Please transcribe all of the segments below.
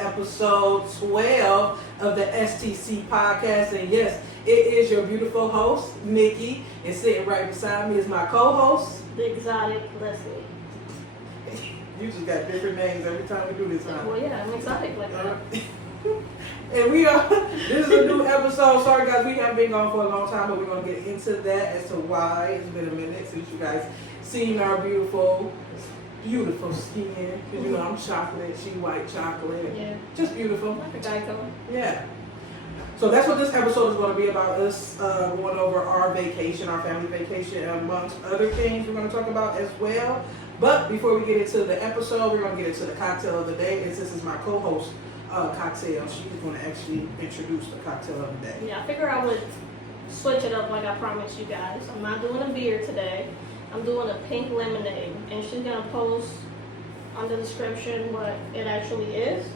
to episode 12 of the STC podcast. And yes, it is your beautiful host, Nikki. And sitting right beside me is my co-host, the exotic Leslie. You just got different names every time we do this, huh? Well, yeah, I'm exotic like that. And this is a new episode. Sorry guys, we haven't been gone for a long time, but we're going to get into that as to why. It's been a minute since you guys seen our beautiful skin. Because you know I'm chocolate, she white chocolate. Yeah. Just beautiful. Like a Geico. Yeah. So that's what this episode is going to be about, us going over our vacation, our family vacation, amongst other things we're going to talk about as well. But before we get into the episode, we're going to get into the cocktail of the day. And since this is my co-host cocktail, she's going to actually introduce the cocktail of the day. Yeah, I figure I would switch it up like I promised you guys. I'm not doing a beer today. I'm doing a pink lemonade. And she's going to post on the description what it actually is.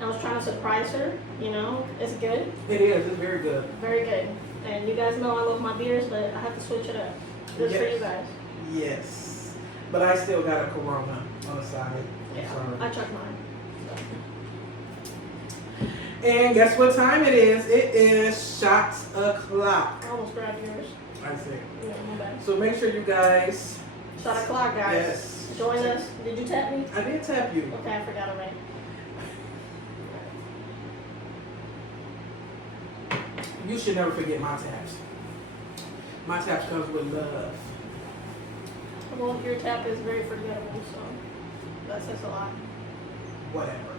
I was trying to surprise her, you know, it's good. It is, it's very good. Very good. And you guys know I love my beers, but I have to switch it up. Just for you guys. Yes. But I still got a Corona on the side. Yeah, I checked mine. So. And guess what time it is? It is shot o'clock. I almost grabbed yours. I see. Yeah, my bad. So make sure you guys... Shot o'clock, guys. Yes. Join us. Did you tap me? I did tap you. Okay, I forgot already. You should never forget my taps. My taps comes with love. Well, your tap is very forgettable, so that says a lot. Whatever.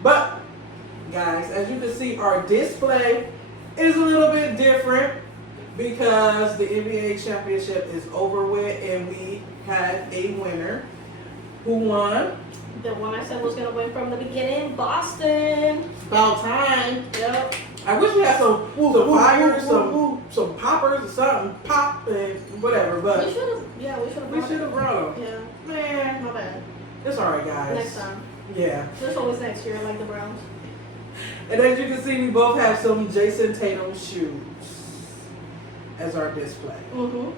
But, guys, as you can see, our display is a little bit different because the NBA championship is over with and we had a winner. Who won? The one I said was going to win from the beginning, Boston. It's about time. Yep. I wish we had some fires, some poppers or something, pop and whatever, but We should have brought them. Yeah. Man, My bad. it's alright, guys. Next time. Yeah. There's always next year, like the Browns. And as you can see, we both have some Jason Tatum shoes as our display. Mm-hmm.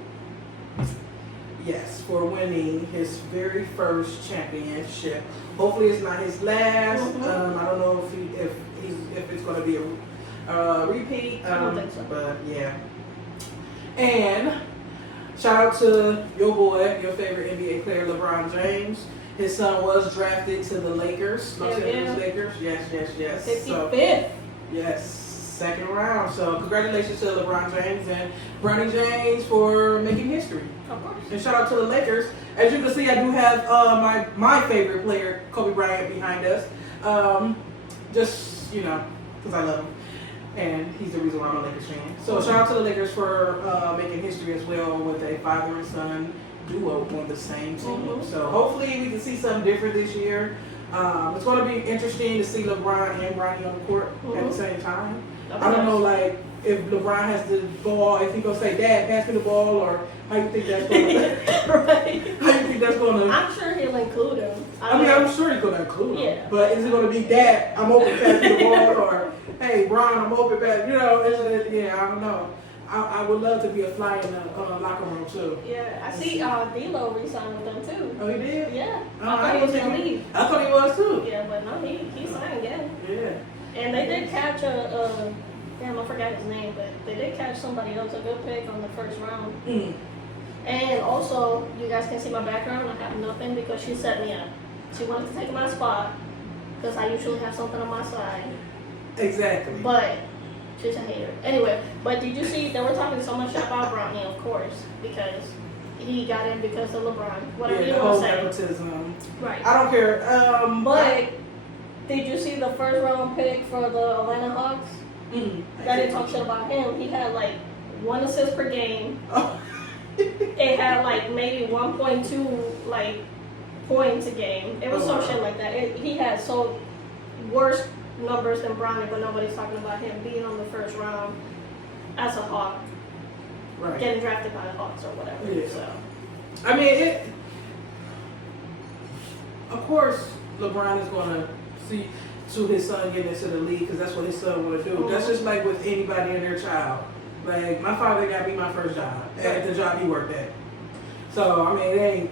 Yes, for winning his very first championship. Hopefully, it's not his last. Mm-hmm. I don't know if it's going to be a repeat. I don't think so. But yeah. And shout out to your boy, your favorite NBA player, LeBron James. His son was drafted to the Lakers, Los Angeles Lakers. Yes. 55th. Yes, second round. So congratulations to LeBron James and Bronny James for making history. Of course. And shout out to the Lakers. As you can see, I do have my favorite player, Kobe Bryant, behind us. Just, you know, because I love him. And he's the reason why I'm a Lakers fan. So shout out to the Lakers for making history as well with a father and son duo on the same team. Mm-hmm. So hopefully we can see something different this year. It's going to be interesting to see LeBron and Bronny on the court at the same time. I don't know, like, if LeBron has the ball, if he gonna say, "Dad, pass me the ball," or how you think that's gonna? Right. How you think that's gonna? I'm sure he'll include him. I mean, I'm sure he's gonna include him. Yeah. But is it gonna be, "Dad, I'm open, pass me the ball," or, "Hey, Bron, I'm open, pass"? You know, yeah, I don't know. I would love to be a fly in the locker room too. Yeah, I see D-Lo re-signed with them too. Oh, he did? Yeah. I I thought he was going to leave. I thought he was too. Yeah, but no, he signed again. Yeah. And they did catch damn, I forgot his name, but they did catch somebody else, a good pick on the first round. Mm. And also, you guys can see my background. I have nothing because she set me up. She wanted to take my spot because I usually have something on my side. Exactly. But she's a hater. Anyway, but did you see they were talking so much about Bronny, of course, because he got in because of LeBron. Whatever you want to say. Nepotism. Right. I don't care. But did you see the first round pick for the Atlanta Hawks? That didn't talk shit about him. He had like 1 assist per game. Oh. It had like maybe 1.2 like points a game. It was some shit like that. He had so worse numbers than Bronny, but nobody's talking about him being on the first round as a Hawk, Right. getting drafted by the Hawks or whatever. Yeah. So I mean, of course, LeBron is going to see to his son getting into the league because that's what his son want to do. Mm-hmm. That's just like with anybody and their child. Like, my father got me my first job at the job he worked at. So, I mean, it ain't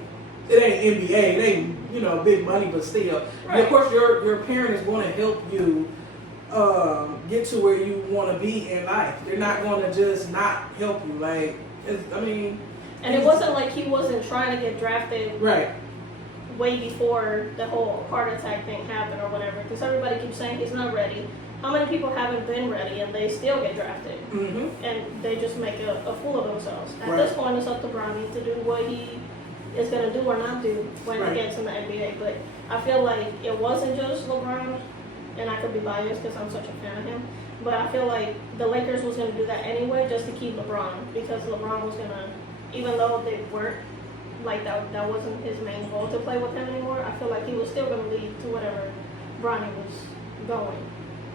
NBA, it ain't big money, but still. Right. Of course, your parent is going to help you get to where you want to be in life. They're not going to just not help you. Like, And it wasn't like he wasn't trying to get drafted right. way before the whole heart attack thing happened or whatever. Because everybody keeps saying he's not ready. How many people haven't been ready and they still get drafted? Mm-hmm. And they just make a fool of themselves. At Right. this point, it's up to Bronny to do what he is going to do or not do when Right. he gets in the NBA. But I feel like it wasn't just LeBron, and I could be biased because I'm such a fan of him. But I feel like the Lakers was going to do that anyway just to keep LeBron, because LeBron was going to, even though they weren't, like that wasn't his main goal to play with him anymore, I feel like he was still going to lead to whatever Bronny was going.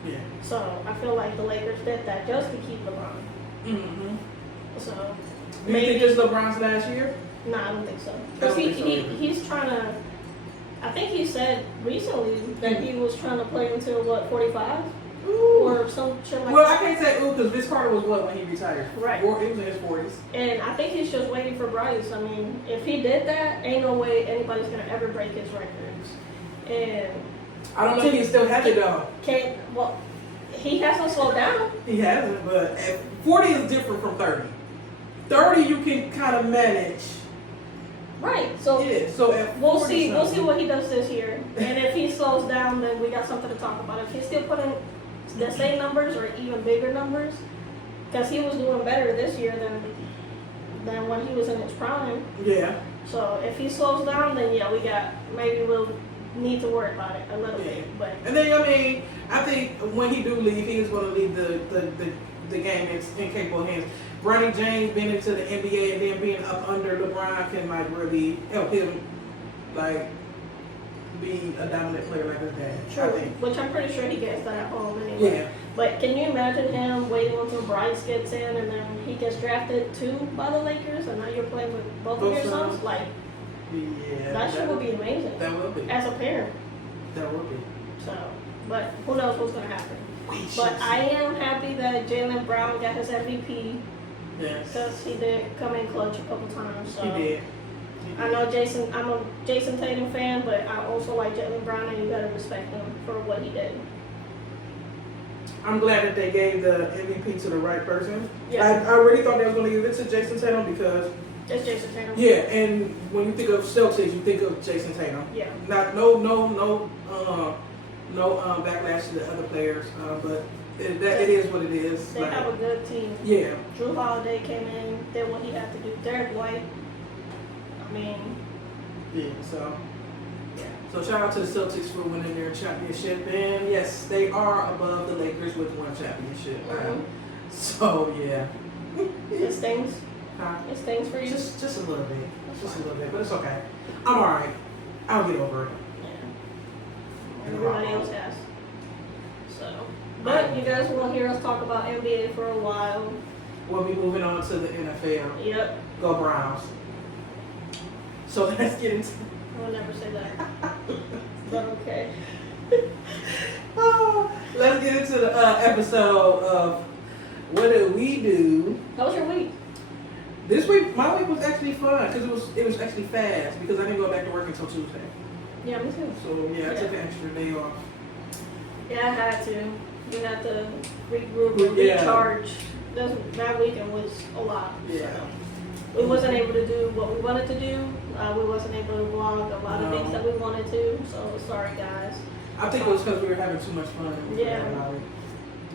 Yeah. So I feel like the Lakers did that just to keep LeBron. Mm-hmm. So Do you think this is LeBron's last year? no, I don't think so. I don't Because think so either. he's trying to. I think he said recently that he was trying to play until what 45 or some shit like Well, I that. can't say because Vince Carter was what when he retired? Right. Or it was in his 40s. And I think he's just waiting for Bryce. I mean, if he did that, ain't no way anybody's gonna ever break his records. And I don't know if he still has it though. he hasn't slowed down. He hasn't, but 40 is different from 30. 30 you can kind of manage. Right. So Yeah. So at we'll 40 see. We'll see something- what he does this year. And if he slows down, then we got something to talk about. If he's still putting the same numbers or even bigger numbers, because he was doing better this year than when he was in his prime. Yeah. So if he slows down, then yeah, maybe we'll need to worry about it a little bit. But And then I think when he do leave, he is going to leave the game in capable hands. Bronny James being into the NBA and then being up under LeBron can really help him be a dominant player like his dad. true, I think. which I'm pretty sure he gets that at home anyway. Yeah. But can you imagine him waiting until Bryce gets in and then he gets drafted too by the Lakers, and now you're playing with both of your sons. sons? Like, Yeah. that shit would be amazing That will be. as a parent. That will be. So, but who knows what's gonna happen? But I am happy that Jaylen Brown got his MVP Yes. because he did come in clutch a couple times. So He did. I know I'm a Jason Tatum fan, but I also like Jaylen Brown, and you gotta respect him for what he did. I'm glad that they gave the MVP to the right person. Yeah. I really thought they was going to give it to Jason Tatum because, It's Jason Tatum. yeah, and when you think of Celtics, you think of Jason Tatum. Yeah. Not no backlash to the other players, but it is what it is. They have a good team. Yeah. Drew Holiday came in, did what he had to do. Derek White, I mean, Yeah. So. yeah. So shout out to the Celtics for winning their championship, and yes, they are above the Lakers with one championship. Mhm. So yeah. It stings. Huh? It stings for you. Just a little bit. That's Just a fine. little bit, but it's okay. I'm alright. I'll get over it. Yeah. Everybody else has. So, but you guys will hear us talk about NBA for a while. We'll be moving on to the NFL. Yep. Go Browns. So let's get into I would never say that. But okay. let's get into the episode of what did we do. How was your week? This week, my week was actually fun because it was actually fast because I didn't go back to work until Tuesday. Yeah, me too. So yeah, I took an extra day off. Yeah, I had to. You had to regroup and Yeah. recharge. That weekend was a lot. Yeah. So. We wasn't able to do what we wanted to do. We wasn't able to vlog a lot of No. things that we wanted to. So sorry, guys. I think it was because we were having too much fun. Yeah. About it,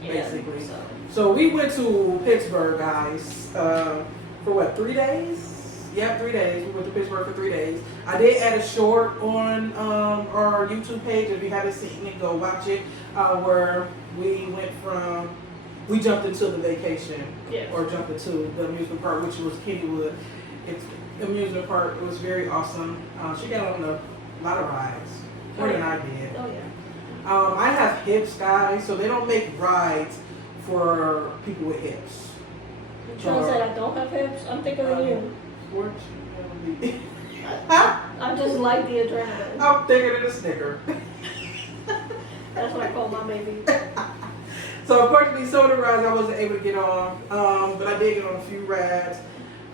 Yeah, basically. so. So we went to Pittsburgh, guys, for what, 3 days? Yeah, 3 days. We went to Pittsburgh for 3 days. I did add a short on our YouTube page. If you haven't seen it, go watch it. Where we jumped into the vacation, Yes. or jumped into the amusement park, which was Kennywood. It's amusement park. It was very awesome. She got on a lot of rides, more than I did. Oh yeah. I have hips, guys, so they don't make rides for people with hips. You trying to say I don't have hips? I'm thinking of you. Fortunately. I just like the adrenaline. I'm thicker than a Snicker. That's what I call my baby. So unfortunately, some of the rides I wasn't able to get on, but I did get on a few rides.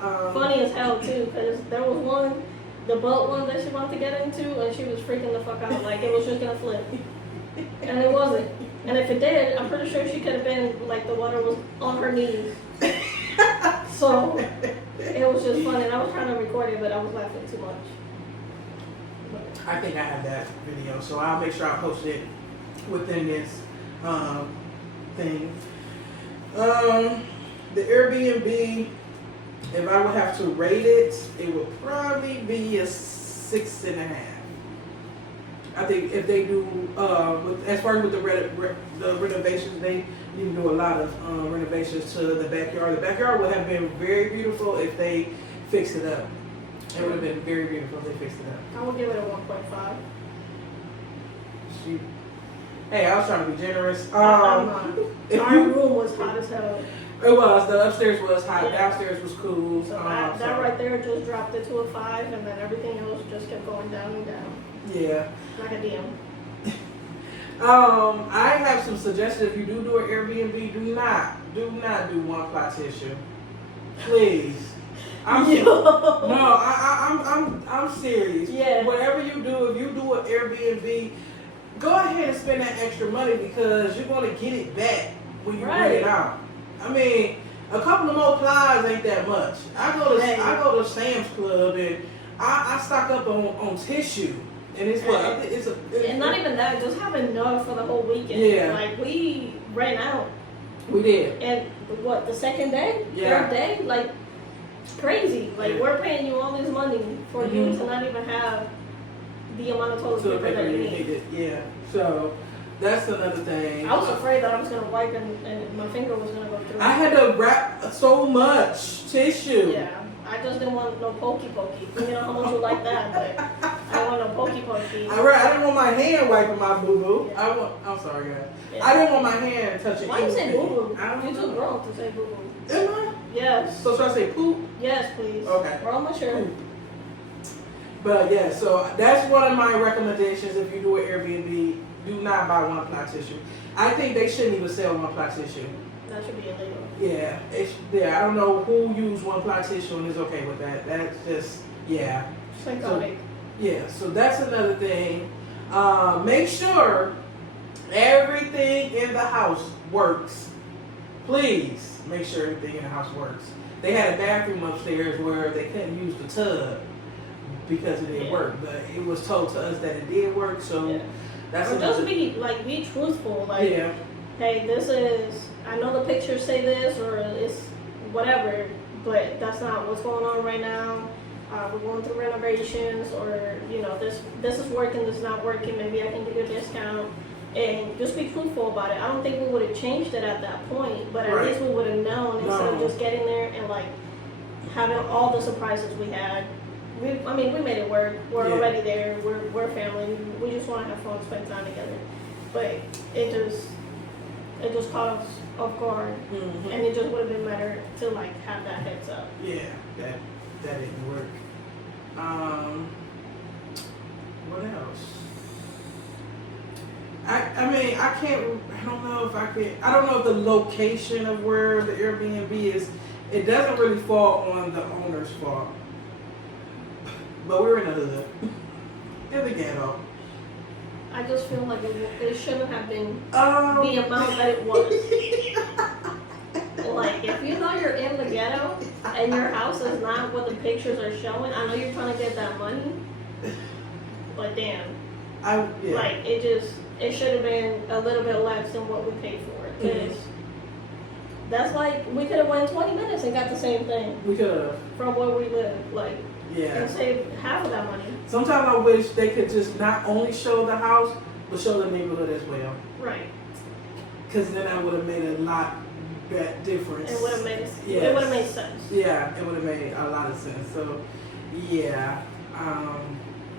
Funny as hell too, because there was one the boat one that she wanted to get into, and she was freaking the fuck out, like it was just gonna flip, and it wasn't. And if it did, I'm pretty sure she could have been like the water was on her knees. So it was just funny. And I was trying to record it, but I was laughing too much. I think I have that video, so I'll make sure I post it within this thing. The Airbnb, if I would have to rate it, it would probably be a 6.5. I think if they do, as far as with the renovations, they need to do a lot of renovations to the backyard. The backyard would have been very beautiful if they fixed it up. It would have been very beautiful if they fixed it up. I would give it a 1.5. Hey, I was trying to be generous. Our room was hot as hell. It was. The upstairs was hot. Yeah. Downstairs was cool. So that right there just dropped it to a 5, and then everything else just kept going down and down. Yeah. Like a DM. I have some suggestions. If you do an Airbnb, do not do one ply tissue, please. I'm serious. Yeah. Whatever you do, if you do an Airbnb, go ahead and spend that extra money because you're going to get it back when you rent it out. I mean, a couple of more plies ain't that much. I go to Sam's Club and I stock up on tissue. And it's what? And not even that, just have enough for the whole weekend. Yeah. Like, we ran out. We did. And what, the second day? Yeah. Third day? Like, crazy. Like, we're paying you all this money for you to not even have the amount of toilet paper that you need. Yeah. So, that's another thing. I was afraid that I was going to wipe and my finger was going to go through. I had to wrap so much tissue. Yeah. I just didn't want no pokey. You know how much you like that, but I don't want no pokey. I didn't want my hand wiping my boo-boo. Yeah. I'm sorry, guys. Yeah. I didn't want my hand touching Why you say boo-boo? You're too grown to say boo-boo. Am I? Yes. So should I say poop? Yes, please. Okay. We're on my shirt. But yeah, so that's one of my recommendations. If you do an Airbnb, do not buy one ply tissue. I think they shouldn't even sell one ply tissue. That should be illegal. Yeah, I don't know who used one ply tissue and is okay with that. That's just, yeah. Psychotic. So that's another thing. Make sure everything in the house works. Please make sure everything in the house works. They had a bathroom upstairs where they couldn't use the tub because it didn't work, but it was told to us that it did work. So that's just be truthful. Like, hey, this is. I know the pictures say this or it's whatever, but that's not what's going on right now. We're going through renovations, or this is working, this is not working. Maybe I can give you a discount, and just be truthful about it. I don't think we would have changed it at that point, but at least we would have known instead of just getting there and like having all the surprises we had. We made it work. We're already there. We're family. We just want to have fun, spend time together. But it just caught us off guard, and it just would have been better to like have that heads up. Yeah, that didn't work. What else? I don't know if the location of where the Airbnb is, it doesn't really fall on the owner's fault. But we're in the hood. In the ghetto. I just feel like it shouldn't have been the amount that it was. Like, if you know you're in the ghetto and your house is not what the pictures are showing, I know you're trying to get that money, but damn. Like, it should have been a little bit less than what we paid for it. Because that's like, we could have went 20 minutes and got the same thing. We could have. From where we live. Like, and save half of that money. Sometimes I wish they could just not only show the house, but show the neighborhood as well. Right. Because then that would have made a lot of difference. It would have made it would have made sense. Yeah, it would have made a lot of sense. So, yeah.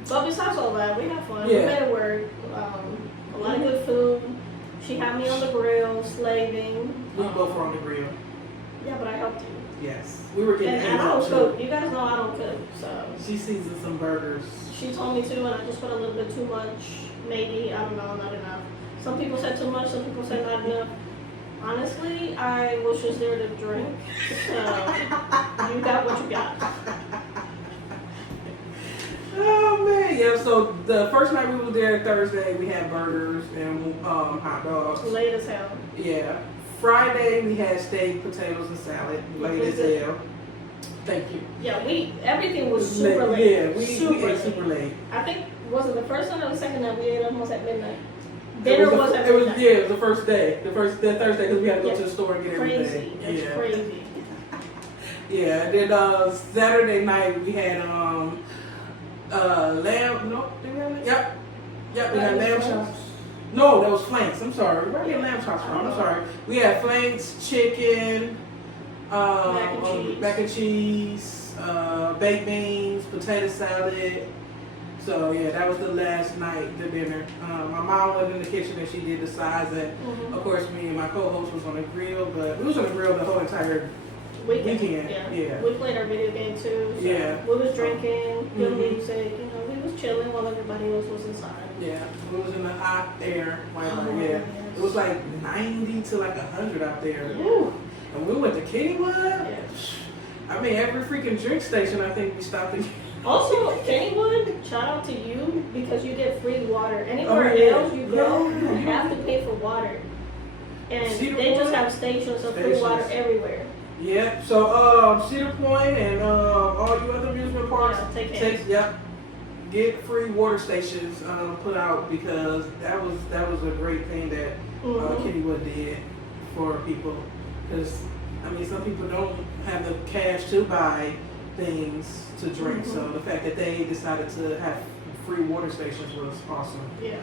But besides all that, we had fun. We made it work. A lot of good food. She had me on the grill, slaving. We both were on the grill. Yeah, but I helped you. Yes. We were getting and I don't cook. You guys know I don't cook, so. She seasoned some burgers. She told me to, and I just put a little bit too much. Maybe, I don't know, not enough. Some people said too much, some people said not enough. Honestly, I was just there to drink. So, you got what you got. Oh man, yeah. So the first night we was there Thursday, we had burgers and hot dogs. Late as hell. Yeah. Friday we had steak, potatoes, and salad. Late as hell. Thank you. Yeah, everything was super late. Yeah, we ate super late. I think was it the first night or the second night we ate almost at midnight. It Dinner was at midnight. It was the first day, the Thursday because we had to go to the store and get Crazy. everything. That's crazy. Yeah. Then Saturday night we had lamb. No, did we have lamb? Yep. We had lamb chops. No, that was flanks. I'm sorry. Where did lamb chops from? I'm sorry. We had flanks, chicken, mac and cheese, baked beans, potato salad. So yeah, that was the last night, the dinner. My mom went in the kitchen and she did the sides, and of course me and my co-host was on the grill, but we was on the grill the whole entire weekend. Yeah. We played our video game too. So Yeah. we was drinking, good music, we was chilling while everybody else was inside. Yeah, we was in the hot air. Oh, Yeah, yes. it was like 90 to like 100 out there. Yeah. Woo. And we went to Kennywood. Yeah. I mean, every freaking drink station I think we stopped at. Also, Kennywood, shout out to you because you get free water. Anywhere else you go, you have to pay for water. And they just have stations of free water everywhere. Yep. So Cedar Point and all you other amusement parks, get free water stations put out because that was a great thing that Kennywood did for people. Because I mean, some people don't have the cash to buy things to drink. So the fact that they decided to have free water stations was awesome. Yeah.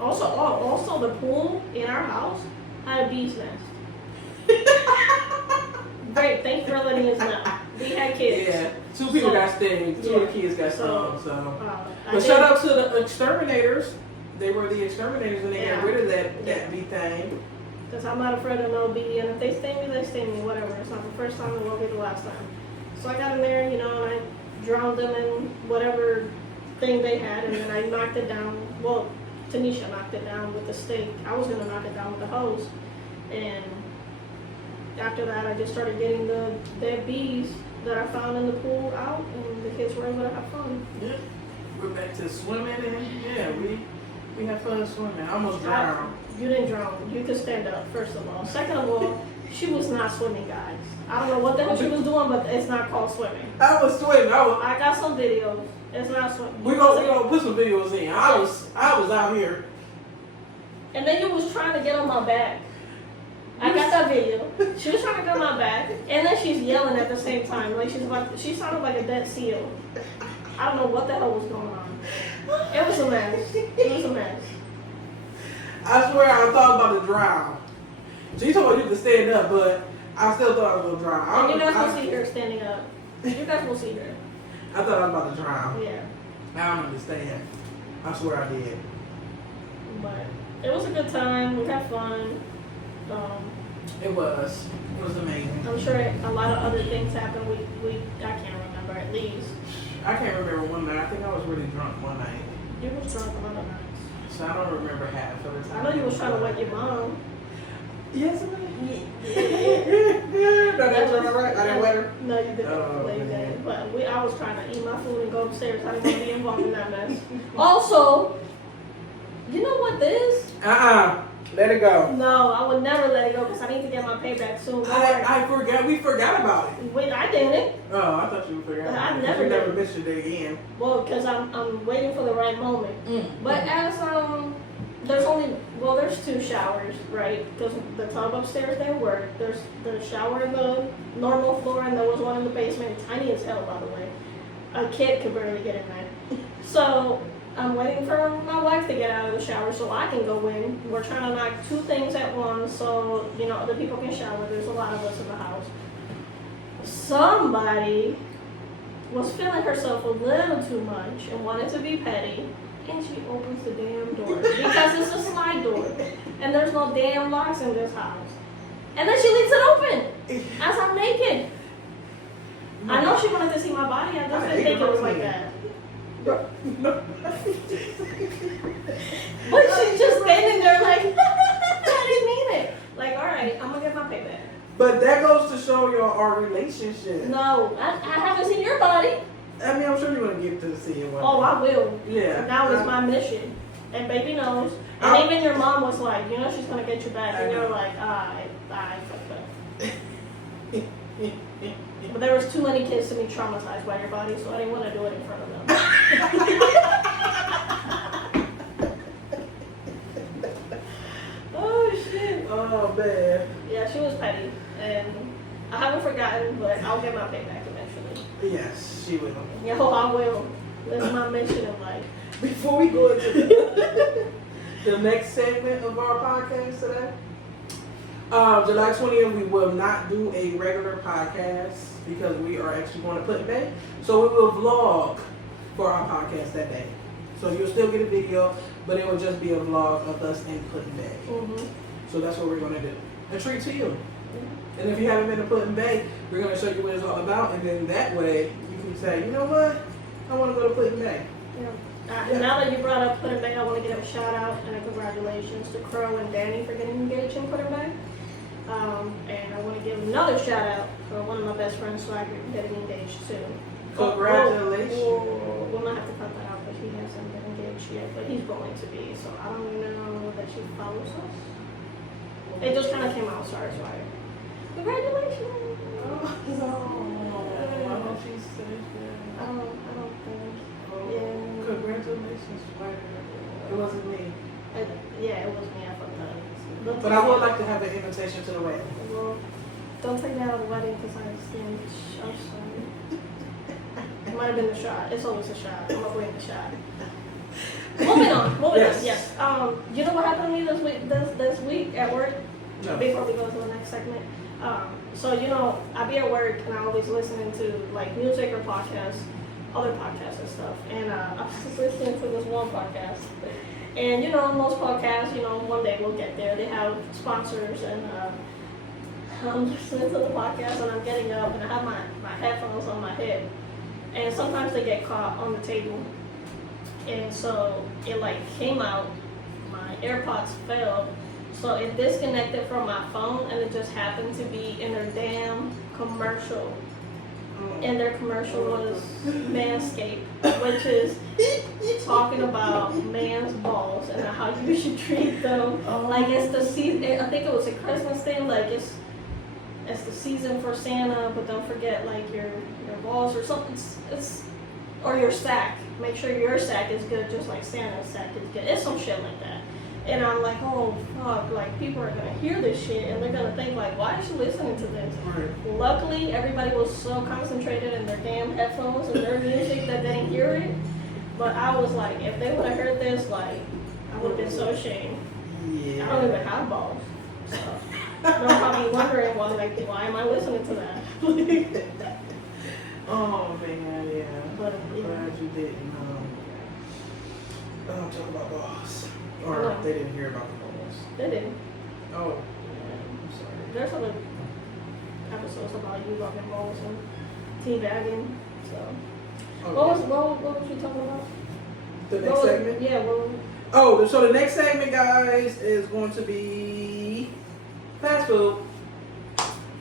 Also the pool in our house had a bee's nest. Great, thanks for letting us know. We had kids. Yeah, 2 people got stung. 2 of the kids got stung. So, but shout out to the exterminators. They were the exterminators, and they got rid of that bee thing. Because I'm not afraid of no bee, and if they sting me, they sting me. Whatever. It's not the first time, it won't be the last time. So I got in there, and I drowned them in whatever thing they had, and then I knocked it down. Well, Tanisha knocked it down with the stake. I was gonna knock it down with the hose, and after that, I just started getting the dead bees that I found in the pool out, and the kids were able to have fun. Yeah, we're back to swimming, and we had fun swimming. I almost drowned. You didn't drown. You could stand up, first of all. Second of all, she was not swimming, guys. I don't know what the hell she was doing, but it's not called swimming. I was swimming. I got some videos. It's not swimming. We gonna put some videos in. I was out here. And then you was trying to get on my back. I got that video. She was trying to get on my back, and then she's yelling at the same time, like she sounded like a dead seal. I don't know what the hell was going on. It was a mess. It was a mess. I swear I thought about to drown. She told you to stand up, but I still thought I was gonna drown. And you guys will see her standing up. You guys will see her. I thought I was about to drown. Yeah. I don't understand. I swear I did. But it was a good time. We had fun. It was amazing. I'm sure a lot of other things happened. I can't remember at least. I can't remember one night. I think I was really drunk one night. You was drunk a lot of nights. So I don't remember half of the time. I know you was trying to wake your mom. Yes, I did. No, that's right. I didn't wet her. No, you didn't. Like that. But I was trying to eat my food and go upstairs. I didn't want to be involved in that mess. Also, you know what this? Let it go. No, I would never let it go because I need to get my payback soon. I forgot. We forgot about it. Wait, I didn't. Oh, I thought you forgot. I never never missed your day again. Well, because I'm waiting for the right moment. But as there's 2 showers, right? Because the tub upstairs didn't work. There's the shower in the normal floor, and there was one in the basement, tiny as hell, by the way. A kid could barely get in there. So I'm waiting for my wife to get out of the shower so I can go in. We're trying to knock 2 things at once so, other people can shower. There's a lot of us in the house. Somebody was feeling herself a little too much and wanted to be petty, and she opens the damn door because it's a slide door, and there's no damn locks in this house. And then she leaves it open as I'm naked. I know she wanted to see my body. I just didn't think it was like that. But she's just standing there like, I didn't mean it. Like, all right, I'm gonna get my payback. But that goes to show our relationship. No, I haven't seen your body. I mean, I'm sure you're gonna get to see it one Oh, day. I will. Yeah. Now it's my mission. And baby knows. And even your mom was like, you know she's gonna get you back. And you're like, I fucked up. But there was too many kids to be traumatized by your body, so I didn't want to do it in front of them. Oh shit. Oh man. Yeah, she was petty, and I haven't forgotten, but I'll get my payback eventually. Yes, she will. Yeah, I will. That's my mission in life. Before we go into the next segment of our podcast today, July 20th, we will not do a regular podcast because we are actually going to Put in Bay. So we will vlog for our podcast that day. So you'll still get a video, but it will just be a vlog of us in Put in Bay. Mm-hmm. So that's what we're going to do. A treat to you. And if you haven't been to Put in Bay, we're going to show you what it's all about. And then that way, you can say, you know what? I want to go to Put in Bay. Yeah. Now that you brought up Put in Bay, I want to give a shout out and a congratulations to Crow and Danny for getting engaged in Put in Bay. And I want to give another shout out for one of my best friends, Swagger, getting engaged too. Congratulations. We'll not have to cut that out, but he hasn't been engaged yet, but he's going to be. So I don't know that she follows us. It just kind of came out. Sorry, Swagger. Congratulations. I hope she's safe. I don't think. Yeah. Congratulations, Spider. It wasn't me. Yeah, it was me. I fucked up. But I would like to have an invitation to the wedding. Well, don't take me out of the wedding because I understand. I'm sorry. It might have been the shot. It's always a shot. I'm avoiding the shot. Moving on. Yes. Yes. You know what happened to me this week at work? No. Before we go to the next segment. So I be at work and I'm always listening to like music or podcasts, other podcasts and stuff. And I was listening to this one podcast. And most podcasts, one day we'll get there. They have sponsors, and I'm listening to the podcast and I'm getting up and I have my headphones on my head. And sometimes they get caught on the table. And so it came out, my AirPods fell. So it disconnected from my phone and it just happened to be in their damn commercial. And their commercial was Manscaped, which is talking about man's balls and how you should treat them. Like it's the season, I think it was a Christmas thing, like it's the season for Santa, but don't forget your balls or something. Or your sack. Make sure your sack is good just like Santa's sack is good. It's some shit like that. And I'm like, oh fuck, people are gonna hear this shit and they're gonna think why is she listening to this? Right. Luckily, everybody was so concentrated in their damn headphones and their music that they didn't hear it. But I was like, if they would have heard this, I would have been so ashamed. Yeah. I don't even have balls. So they're probably wondering why am I listening to that? Oh man, yeah. But I'm glad you didn't talk about balls. Or No. they didn't hear about the balls. they didn't. Oh, I'm sorry. There's other episodes about you rubbing balls and teabagging. So Oh, what was you talking about? the next segment? Yeah, So the next segment, guys, is going to be fast food.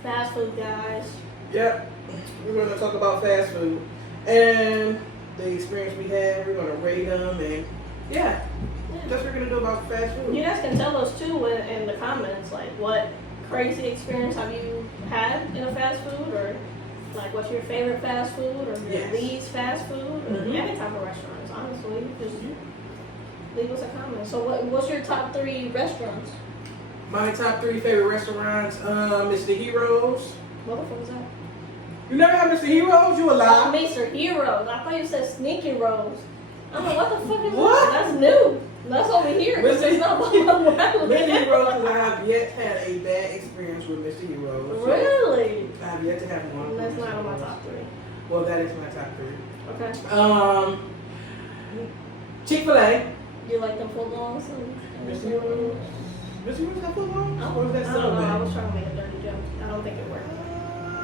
fast food guys. Yep. We're going to talk about fast food and the experience we had. We're going to rate them and that's what we're going to do about fast food. You guys can tell us too in the comments, what crazy experience have you had in a fast food, or what's your favorite fast food, or your Yes. least fast food, or any type of restaurants. Honestly, just leave us a comment. So what's your top 3 restaurants? My top 3 favorite restaurants, Mr. Heroes. What the fuck is that? You never had Mr. Heroes? You alive? Mr. Heroes. I thought you said Sneaky Rolls. I'm like, what the fuck is What? that? That's new. That's over here. This is not what Mr. Heroes, I have yet had a bad experience with Mr. Heroes. So Really? I have yet to have one. That's not on my top 3. Well, that is my top 3. Okay. Chick-fil-A. You like them full longs? Mr. Heroes. Mr. Heroes got foot long? I Or is that don't know. I Subway? was trying to make a dirty joke. I don't think it worked.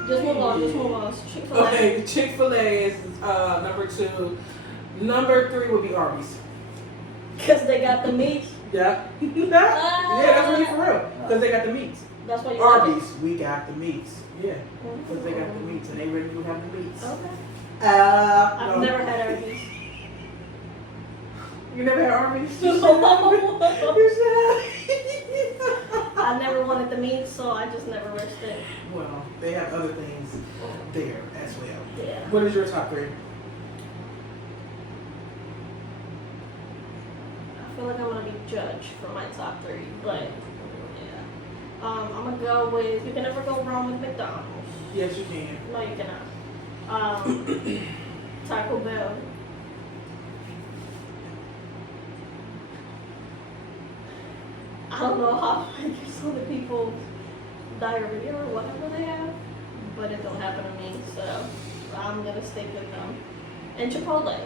Just move on. Just move on. Chick-fil-A. Okay, Chick-fil-A is number 2. Number 3 would be Arby's. Because they got the meat. Yeah. Yeah, that's really for real. Because they got the meats. That's why you Arby's, we got the meats. Yeah. like it? Because they got the meats and they really do have the meats. Okay. I've never had Arby's. You never had Arby's? No. You I never wanted the meat, so I just never risked it. Well, they have other things there as well. Yeah. What is your top 3? I feel like I'm gonna be judged for my top 3, but yeah. I'm gonna go with, you can never go wrong with McDonald's. Yes, you can. No, you cannot. Taco Bell. I don't know how I get some of the people diarrhea or whatever they have, but it don't happen to me, so I'm gonna stick with them. And Chipotle.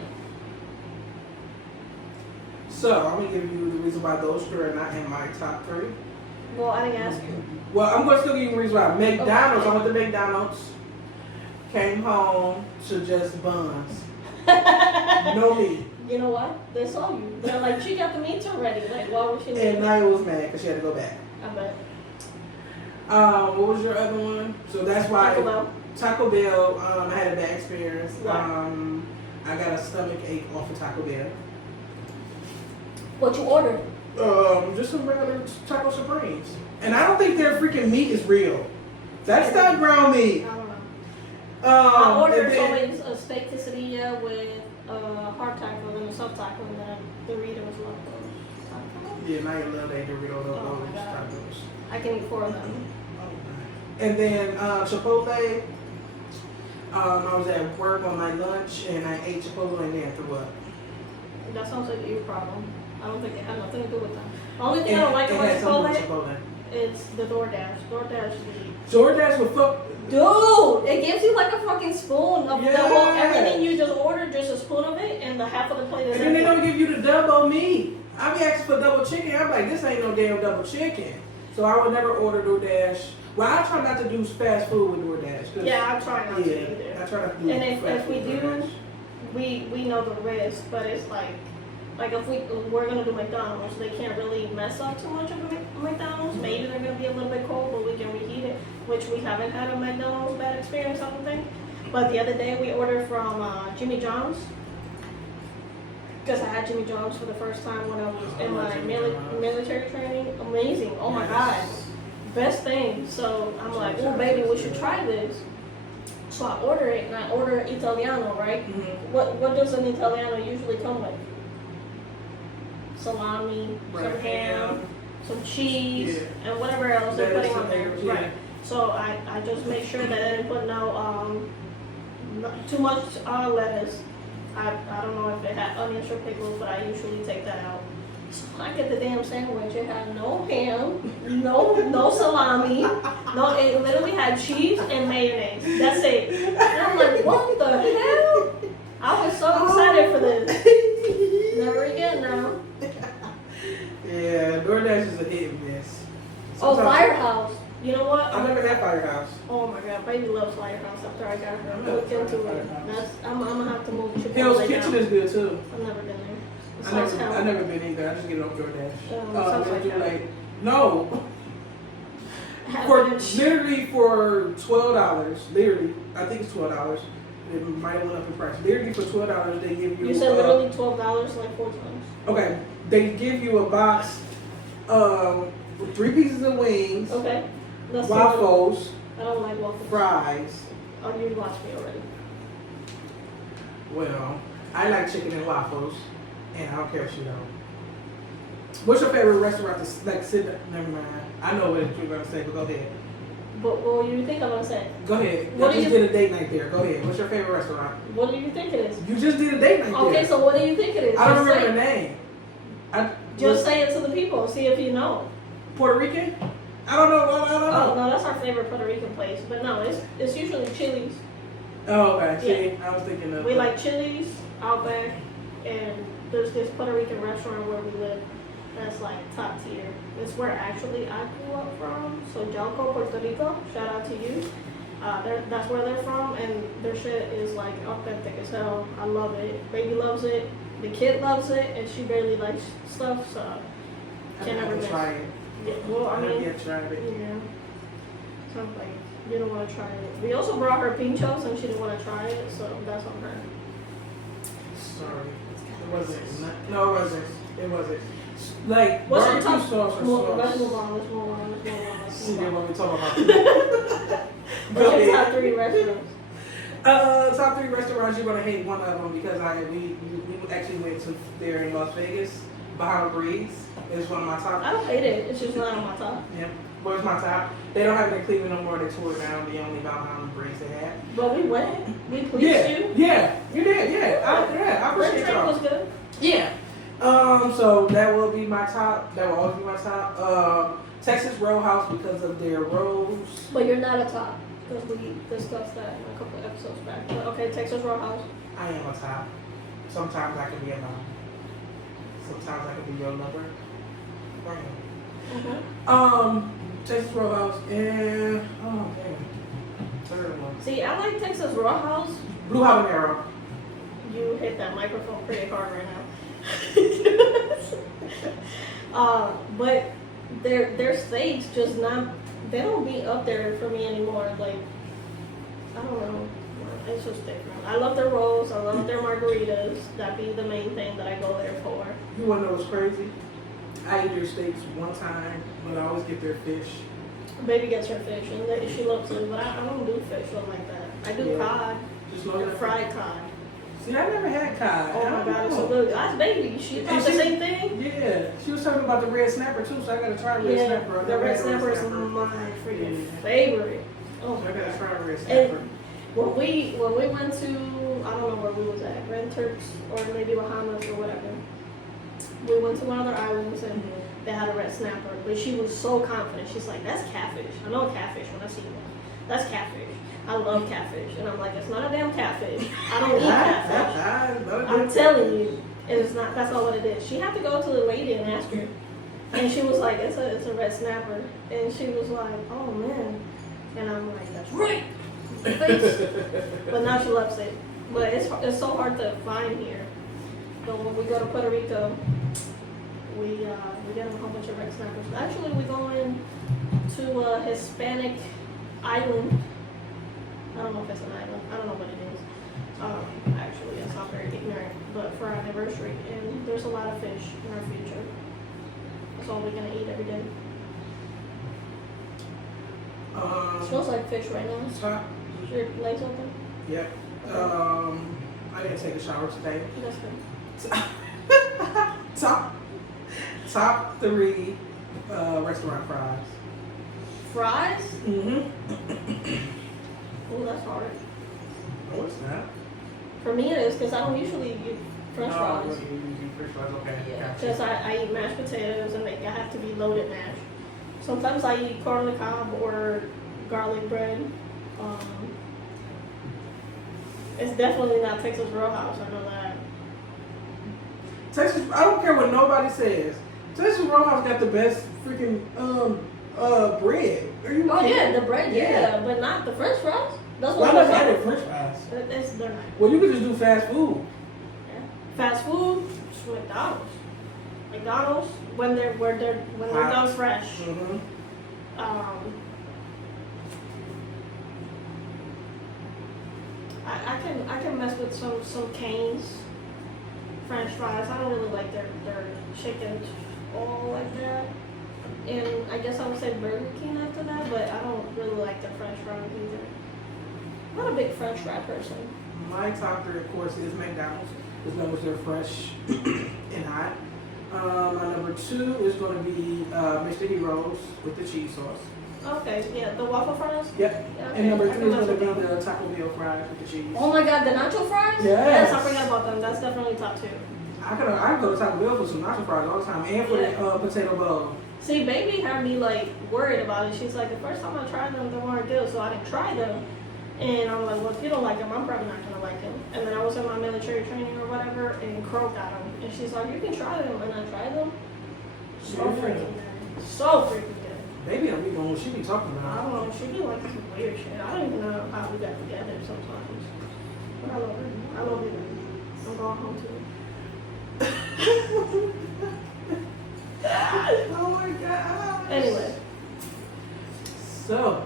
So, I'm going to give you the reason why those 3 are not in my top 3. Well, I didn't ask you. Well, I'm going to still give you the reason why. McDonald's, I went to McDonald's, came home to just buns. No meat. You know what? They saw you. They're like, she got the meat already. Like, why would she leave? And Naya was mad because she had to go back. I bet. What was your other one? So that's why Taco Bell. Taco Bell, I had a bad experience. Right. I got a stomach ache off of Taco Bell. What you ordered? Just some regular Taco Supremes. And I don't think their freaking meat is real. That's not ground meat. I don't know. I ordered and then- always a steak quesadilla with hard taco and a soft taco, and then Doritos Locos. Yeah, Naya love that Dorito Oh my God. tacos. I can eat 4 of them. And then Chipotle, I was at work on my lunch and I ate Chipotle and then threw up. That sounds like your problem. I don't think it had nothing to do with that. The only thing I don't like It about had something with Chipotle Chipotle. is the DoorDash. DoorDash is elite. DoorDash would fuck. Dude, it gives you like a fucking spoon of the whole, Yeah. everything you just ordered, just a spoon of it, and the half of the plate is And then they empty. don't give you the double meat. I be asking for double chicken. I'm like, this ain't no damn double chicken. So I would never order DoorDash. Well, I try not to do fast food with DoorDash. 'Cause- Yeah, I try not to I either. try not to do And if fast we food with do, DoorDash. we know the risk, but it's like if we're gonna do McDonald's, they can't really mess up too much of a McDonald's. Maybe they're gonna be a little bit cold, but we can reheat it, which we haven't had a McDonald's bad experience, I don't think. But the other day we ordered from Jimmy John's, because I had Jimmy John's for the first time when I was in my military training. Amazing! Oh my God, best thing. So I'm like, oh baby, we should try this. So I order it, and I order Italiano, right? Mhm. What does an Italiano usually come with? Salami, Right, some ham, ham. some cheese, Yeah. and whatever else they're Lettuce putting on there. and- yeah. Right. So I just make sure that I didn't put not too much lettuce. I don't know if it had onions or pickles, but I usually take that out. So I get the damn sandwich. It had no ham, no salami, no. It literally had cheese and mayonnaise. That's it. And I'm like, what the hell? I was so excited for this. Never again now. Yeah, DoorDash is a hit and miss. Oh, Sometimes- Firehouse. You know what? I never had Firehouse. Oh my God, baby loves Firehouse after I got her I never looked into tried it. Firehouse. I'm gonna have to move Chipotle Hell's down. Kitchen is good too. I've never been there. It I sounds never, hell. I never been either. I just get it off DoorDash. Sounds They like do that. like no. Have For lunch. literally for $12, literally, I think it's $12. It might have went up in price. Literally for $12, they give you. You said literally $12 like 4 times. Okay, they give you a box with 3 pieces of wings, Okay. That's too little. waffles, I don't like waffles. fries. Oh, you watched me already. Well, I like chicken and waffles, and I don't care if you don't. What's your favorite restaurant to like sit? Never mind. I know what you're gonna say, but go ahead. But what do you think I'm gonna say? Go ahead. What I do just you- did a date night there. Go ahead. What's your favorite restaurant? What do you think it is? You just did a date night there. Okay, so what do you think it is? I don't Just remember say the it. name. Just say it to the people. See if you know. Puerto Rican? I don't know. I don't Oh know. no, that's our favorite Puerto Rican place. But no, it's usually Chili's. Oh, okay. See, I was thinking of. We like Chili's, Outback, and there's this Puerto Rican restaurant where we live that's like top tier. It's where actually I grew up from. So Jalco, Puerto Rico, shout out to you. That's where they're from, and their shit is like authentic as hell. I love it. Baby loves it. The kid loves it, and she barely likes stuff, so I can't have ever to miss. try it. Yeah, well, I I mean, have tried it. yeah. So I'm like, you don't want to try it. We also brought her pinchos and she didn't want to try it, so that's on her. Sorry. It wasn't. No, it wasn't. It wasn't. Like, What's your barbecue top? sauce or Let's sauce? move on. Let's move on. Let's move on. Let's See move on. what we talking about. What's your top 3 restaurants? Top 3 restaurants. You're gonna hate one of them because we actually went to there in Las Vegas. Bahama Breeze is one of my top. I don't hate it. It's just not on my top. Yeah. Where's my top? They don't have it in Cleveland no more. They tore it down. The only Bahama Breeze they had. But we went. We pleased you. Yeah, you did. Yeah, I Red appreciate drink y'all. was good. Yeah. So that will be my top. That will always be my top. Texas Roadhouse because of their rolls. But you're not a top because we discussed that in a couple of episodes back. But okay, Texas Roadhouse. I am a top. Sometimes I can be a number. Sometimes I can be your number. Mm-hmm. Texas Roadhouse and third one. See, I like Texas Roadhouse. Blue Habanero. You hit that microphone pretty hard right now. But their steaks just not. They don't be up there for me anymore. Like, I don't know. It's just different. I love their rolls. I love their margaritas. That be the main thing that I go there for. You wanna know what's crazy? I eat their steaks one time, but I always get their fish. Baby gets her fish, and she loves it. But I don't do fish like that. I do cod, Just love and that fried cod. See, I never had cod. Oh my god, it's so good. That's baby. She thought the same thing. Yeah, she was talking about the red snapper too, so I gotta try red snapper. The red snapper is my freaking favorite. Oh So my I gotta god. try red snapper. When we went to, I don't know where we was at, Grand Turks or maybe Bahamas or whatever. We went to one of their islands and they had a red snapper, but she was so confident. She's like, "That's catfish. I know catfish when I see one. That's catfish. I love catfish." And I'm like, "It's not a damn catfish. I don't eat catfish. I'm telling you, it is not. That's not what it is." She had to go to the lady and ask her, and she was like, "It's a red snapper," and she was like, "Oh man," and I'm like, "That's right." But now she loves it. But it's so hard to find here. So when we go to Puerto Rico, we get a whole bunch of red snappers. Actually, we're going to a Hispanic island. I don't know if it's an island. I don't know what it is. Actually, it's not very ignorant. But for our anniversary, and there's a lot of fish in our future. That's all we're gonna eat every day. It smells like fish right now. Top. Is your legs open? Yep. I didn't take a shower today. That's good. Top 3 restaurant fries. Fries? Mm-hmm. Oh, that's hard. No, it's not. For me, it is because I don't usually eat French fries. No, you eat French fries, okay. Yeah, Gotcha. because I eat mashed potatoes and they have to be loaded mash. Sometimes I eat corn on the cob or garlic bread. It's definitely not Texas Roadhouse. I know that. Texas, I don't care what nobody says. Texas Roadhouse got the best freaking bread. Are you Oh kidding? yeah, the bread, yeah, but not the French fries. That's Well, what I I'm never had saying. French fries. They're not. Well, you could just do fast food. Yeah. Fast food, just McDonald's. McDonald's when they're done fresh. Mm-hmm. I can mess with some Cane's French fries. I don't really like their chicken all like that. And I guess I would say Burger King after that, but I don't really like the French fries either. I'm not a big French fry person. My top 3, of course, is McDonald's. As long as they're fresh and hot. My number 2 is going to be Mr. Heroes with the cheese sauce. Okay, yeah, the waffle fries. Yep. Yeah, And number I 3 can is mess going to with be them. the Taco Bell fries with the cheese. Oh my God, the nacho fries? Yes. I forgot about them. That's definitely top 2. I go to Taco Bell for some nacho fries all the time, and for the potato bowl. See, baby had me like worried about it. She's like, the first time I tried them, they weren't good, so I didn't try them. And I'm like, well, if you don't like them, I'm probably not gonna like them. And then I was in my military training or whatever, and Crow got them, and she's like, you can try them, and I tried them. So Yeah. freaking good, so freaking good. Baby, I'm going what she be talking I about. don't know, she be like some weird shit. I don't even know how we got together sometimes. But I love her. I love you. I'm going home too. Oh my God. Anyway. So,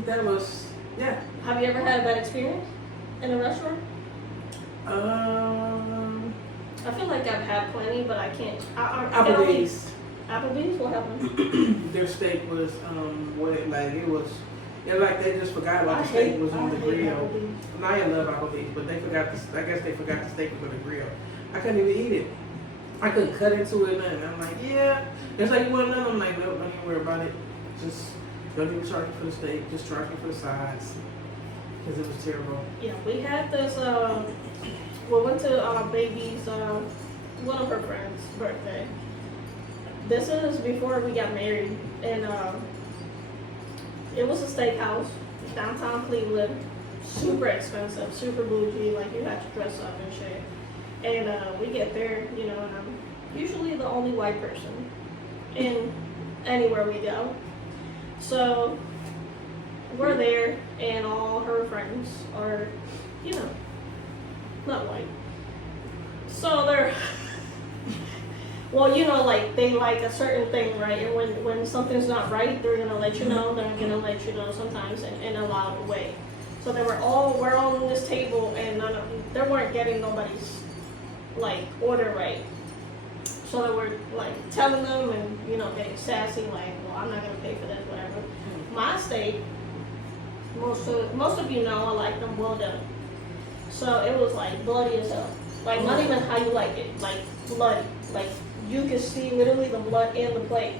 think that was, yeah. Have you ever had a bad experience in a restaurant? I feel like I've had plenty, but I can't. I can only- Applebee's. Applebee's? What happened? Their steak was like they just forgot about the steak was on the grill. Applebee's. Naya love Applebee's, but they forgot I guess they forgot the steak was on the grill. I couldn't even eat it. I couldn't cut into it, and I'm like, yeah. It's like, you want another? I'm like, nope, don't even worry about it. Just don't even charge me for the steak. Just charge me for the sides, because it was terrible. Yeah, we had this. We went to baby's one of her friends' birthday. This is before we got married, and it was a steakhouse downtown Cleveland, super expensive, super bougie. Like you had to dress up and shit. And we get there, you know, and I'm usually the only white person in anywhere we go. So we're there, and all her friends are, you know, not white. So they're, well, you know, like they like a certain thing, right? And when something's not right, they're gonna let you know. They're gonna let you know sometimes in a loud way. So we're all on this table, and they weren't getting nobody's like order right. So they were like telling them, and you know, getting sassy, like, well, I'm not gonna pay for this, whatever. My steak, most of you know, I like them well done. So it was like bloody as hell. Like not even how you like it, like bloody. Like you could see literally the blood in the plate.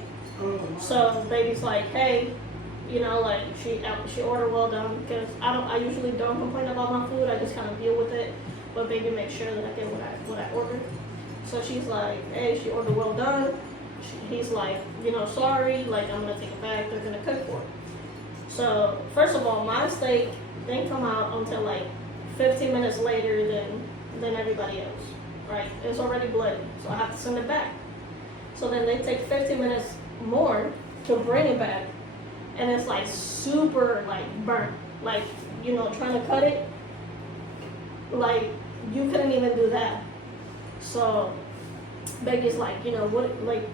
So baby's like, hey, you know, like she ordered well done, because I usually don't complain about my food. I just kind of deal with it, but baby makes sure that I get what I ordered. So she's like, hey, she ordered well done. He's like, you know, sorry, like I'm gonna take it back. They're gonna cook for it. So first of all, my steak didn't come out until like 15 minutes later than everybody else, right? It's already bloody, so I have to send it back. So then they take 15 minutes more to bring it back, and it's like super like burnt, like, you know, trying to cut it, like you couldn't even do that. So baby's like, you know what, like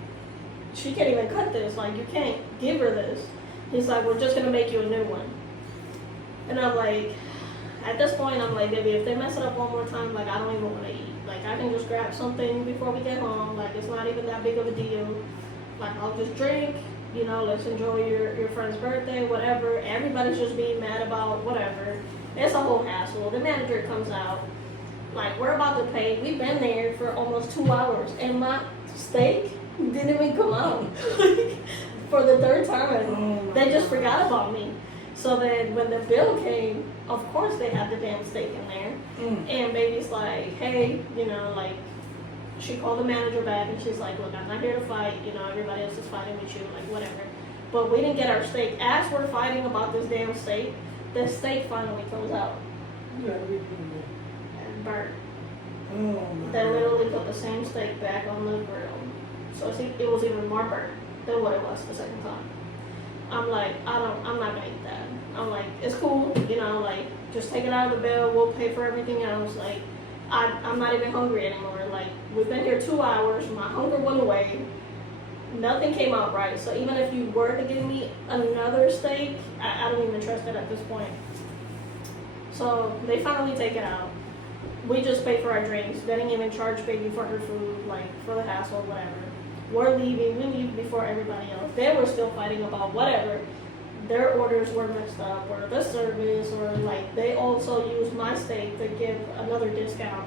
she can't even cut this, like you can't give her this. He's like, we're just gonna make you a new one. And I'm like, at this point, I'm like, baby, if they mess it up one more time, like I don't even want to eat. Like I can just grab something before we get home. Like it's not even that big of a deal. Like I'll just drink, you know, let's enjoy your friend's birthday, whatever. Everybody's just being mad about whatever. It's a whole hassle. The manager comes out, like we're about to pay. We've been there for almost 2 hours, and my steak didn't even come out. For the third time, they just forgot about me. So then when the bill came, of course they had the damn steak in there. And baby's like, hey, you know, like, she called the manager back and she's like, look, I'm not here to fight, you know, everybody else is fighting with you, like, whatever. But we didn't get our steak. As we're fighting about this damn steak, the steak finally comes out. And burnt. They literally put the same steak back on the grill. So it was even more burnt than what it was the second time. I'm like, I'm not gonna eat that. I'm like, it's cool, you know, like, just take it out of the bill, we'll pay for everything else. Like, I'm not even hungry anymore. Like, we've been here 2 hours, my hunger went away, nothing came out right. So even if you were to give me another steak, I don't even trust it at this point. So they finally take it out. We just pay for our drinks. They didn't even charge baby for her food, like, for the hassle, whatever. We're leaving. We leave before everybody else. They were still fighting about whatever. Their orders were messed up, or the service, or like they also used my steak to give another discount.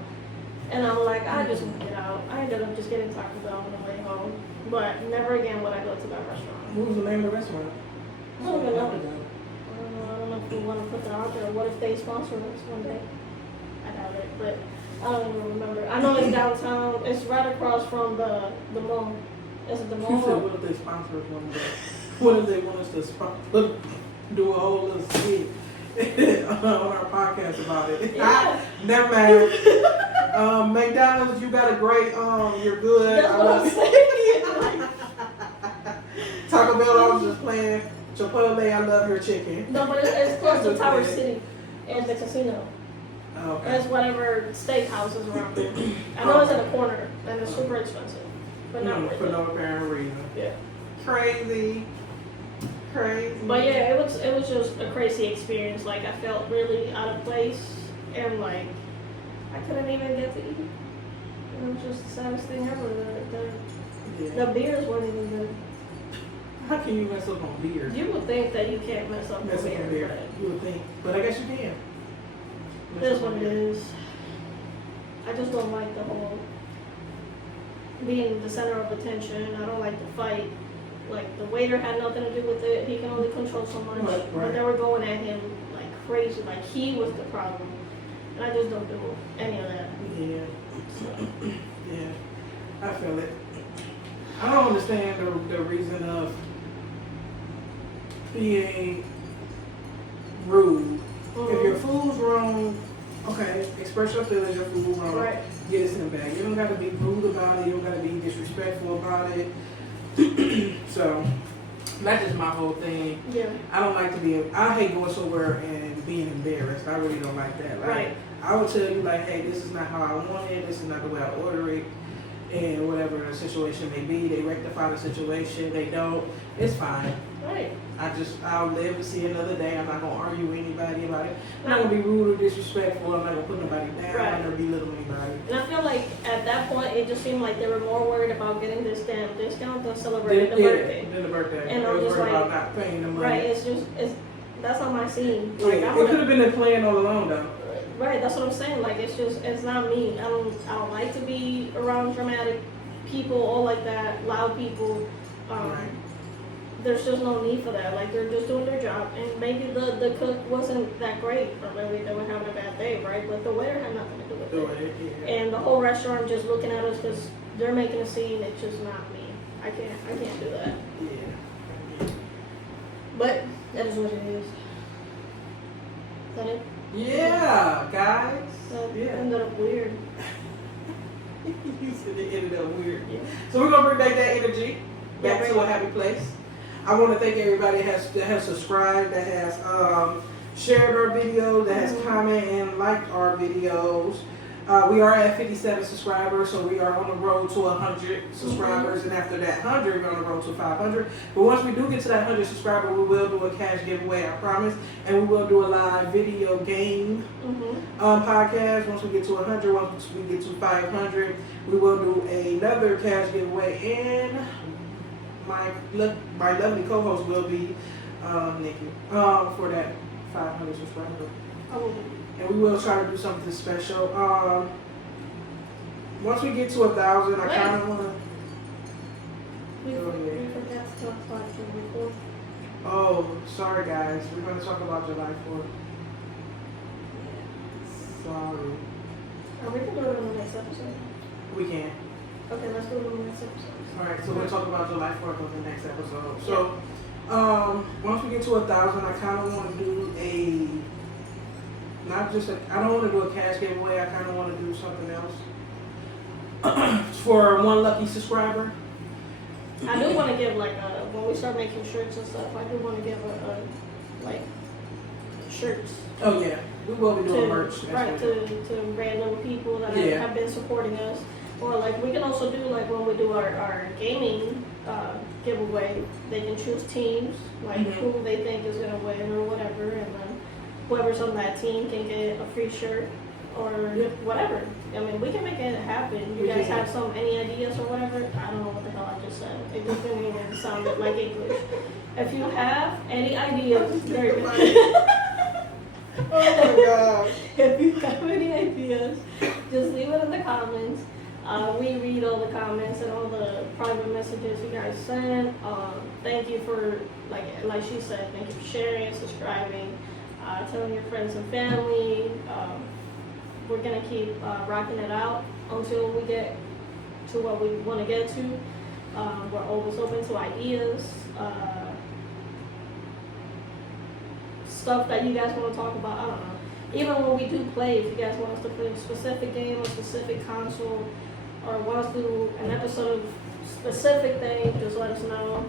And I'm like, I just want to get out. I ended up just getting Taco Bell on the way home. But never again would I go to that restaurant. What was the name of the restaurant? I don't even know. I don't know if we want to put that out there. What if they sponsor us one day? I doubt it, but I don't even remember. I know it's downtown. It's right across from the mall. Is it the mall? You said, what if they sponsor us one day? What if they want us to do a whole little skit on our podcast about it? Yeah. Never mind. McDonald's, you got a great, you're good. That's what I'm saying. Taco Bell, I was just playing. Chipotle, I love your chicken. No, but it's close to Tower City and the casino. Okay. There's whatever steakhouse is around there. I know it's in a corner and it's super expensive, but not worth for it. no apparent reason. Yeah. Crazy. Crazy. But yeah, it was just a crazy experience. Like I felt really out of place, and like I couldn't even get to eat. It was just the saddest thing ever. The beers weren't even good. How can you mess up on beer? You would think that you can't mess up Mess on up on beer, beer. You would think, but I guess you can. but it is what it is. I just don't like the whole being the center of attention. I don't like the fight. Like the waiter had nothing to do with it. He can only control so much. Right. But they were going at him like crazy, like he was the problem. And I just don't do any of that. Yeah. So. Yeah. I feel it. I don't understand the reason of being rude. If your food's wrong, okay, express your feelings, your food wrong. Right. Get it sent back. You don't got to be rude about it. You don't got to be disrespectful about it. So, that's just my whole thing. Yeah. I don't like to be, I hate going somewhere and being embarrassed. I really don't like that. Like, Right. I would tell you, like, hey, this is not how I want it. This is not the way I order it. And whatever the situation may be, they rectify the situation. They don't. It's fine. Right. I'll live to see another day. I'm not going to argue with anybody about it. I'm not going to be rude or disrespectful. I'm not going to put nobody down. Right. I'm not going to belittle anybody. And I feel like at that point, it just seemed like they were more worried about getting this damn discount than celebrating the birthday. Then the birthday. And They I'm was just worried like, about not paying the money. Right, that's not my scene. Yeah, Like, it I could wanna, have been a plan all along, though. right, that's what I'm saying. Like, it's not me. I don't like to be around dramatic people, all like that, loud people. Right. There's just no need for that. Like, they're just doing their job, and maybe the cook wasn't that great, or maybe they were having a bad day, right? But the waiter had nothing to do with it. Yeah. And the whole restaurant just looking at us because they're making a scene. It's just not me. I can't do that. Yeah. But that is what it is. Is that it? Yeah, guys. That Yeah. ended up weird. You said it ended up weird. Yeah. So we're gonna bring back that energy back Yeah, to a happy place. I want to thank everybody that has subscribed, that has shared our video, that has commented and liked our videos. We are at 57 subscribers, so we are on the road to 100 subscribers, and after that 100, we're on the road to 500. But once we do get to that 100 subscriber, we will do a cash giveaway, I promise, and we will do a live video game podcast. Once we get to 100, once we get to 500, we will do another cash giveaway, and my lovely co-host will be Nikki for that 500 subscriber. And we will try to do something special. Once we get to 1,000, I kind of want to. We forgot to talk about July 4th. Oh, sorry guys. We're going to talk about July 4th. Sorry. We can do it in the next episode. We can. Okay, let's do it in the next episode. Alright, so we'll talk about July 4th on the next episode. So, once we get to 1,000, I kind of want to do I don't want to do a cash giveaway. I kind of want to do something else for one lucky subscriber. I do want to give when we start making shirts and stuff, I do want to give like shirts. Oh yeah, we will be doing merch. Right, to random people that have been supporting us. Or like we can also do like when we do our gaming giveaway, they can choose teams, like who they think is gonna win or whatever, and then whoever's on that team can get a free shirt or whatever. I mean, we can make it happen. You guys have any ideas or whatever? I don't know what the hell I just said. It just didn't even sound like English. If you have any ideas, very good. Oh my gosh. If you have any ideas, just leave it in the comments. We read all the comments and all the private messages you guys send. Thank you for, like she said, thank you for sharing, subscribing, telling your friends and family. We're going to keep rocking it out until we get to what we want to get to. We're always open to ideas, stuff that you guys want to talk about. I don't know. Even when we do play, if you guys want us to play a specific game, a specific console, or want us to do an episode of specific thing, just let us know.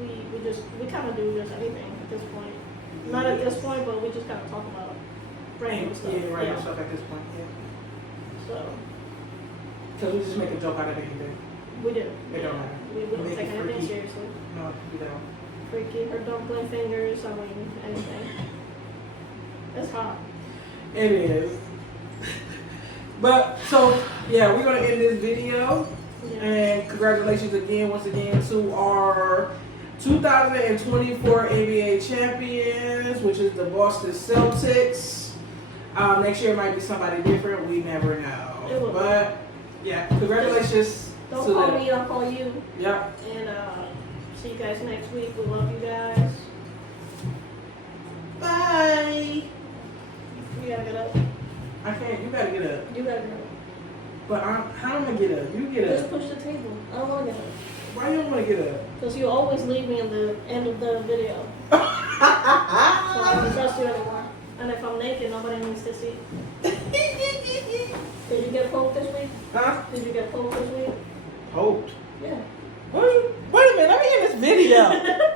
We kind of do just anything at this point. Not at this point, but we just kind of talk about random stuff. Yeah, random stuff at this point, yeah. So. Because we just make a joke out of anything. We do. It don't matter. We wouldn't Make take it anything freaky. seriously. No, you know. Freaky, her dumpling fingers, I mean, anything. It's hot. It is. But so yeah, we're gonna end this video. Yeah. And congratulations again, once again, to our 2024 NBA champions, which is the Boston Celtics. Next year might be somebody different. We never It know. will. But yeah, congratulations. Don't to call them. me, I'll call you. Yep. And see you guys next week. We love you guys. Bye. We gotta get up. I can't. You gotta get up. You gotta get up. But how am I gonna get up? You get Just up. push the table. I don't wanna get up. Why you don't want to get up? Because you always leave me in the end of the video. So I don't trust you anymore. And if I'm naked, nobody needs to see. Did you get poked this week? Huh? Did you get poked this week? Poked. Yeah. Wait a minute. Let me hear this video.